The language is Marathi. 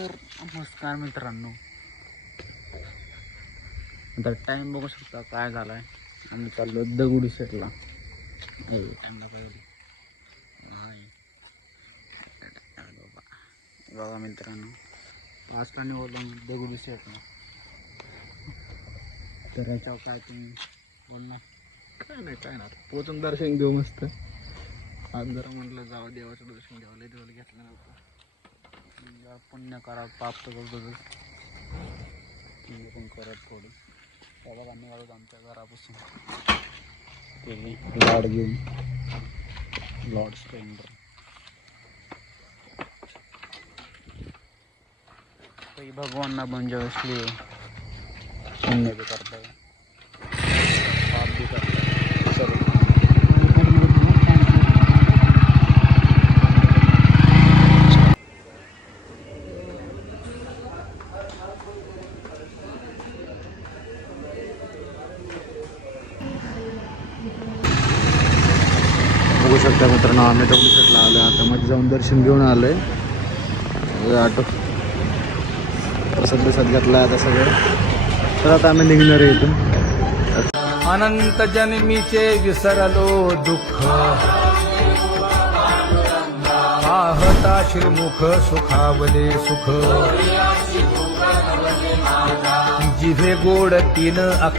तर नमस्कार मित्रांनो, आता टाइम बघू शकता काय झालाय. आम्ही चाललो दगडी शेटला. बघा मित्रांनो, 5 का निवडलं दगडी शेटला. तर याच्यावर काय तुम्ही बोलणार? काय नाही पोचून दर्शन घेऊ मस्त. आज जरा म्हटलं जावं देवाचं दर्शन घ्यावं, लय दिवस घेतलं नव्हतं. पुण्य करा, पाप तर करतो तुम्ही पण करत थोडं. त्या बघा निघालो आमच्या घरापासून लॉर्ड घेऊन, लॉर्ड स्प्लेंडर. काही भगवानना म्हणजे असली पुण्य भी करताय, पाप भी करताय सर्व. बघू शकता मित्रांनो, आम्ही दगडी शेटला आलो. आता मध्ये जाऊन दर्शन घेऊन आलोय. ऑटो प्रसाद घेतला आता सगळं. तर आता आम्ही निघणार आहे इथून. अनंत जन्मीचे विसरलो दुःख, पाहता श्रीमुख सुखावले सुख, जिभे गोड तीन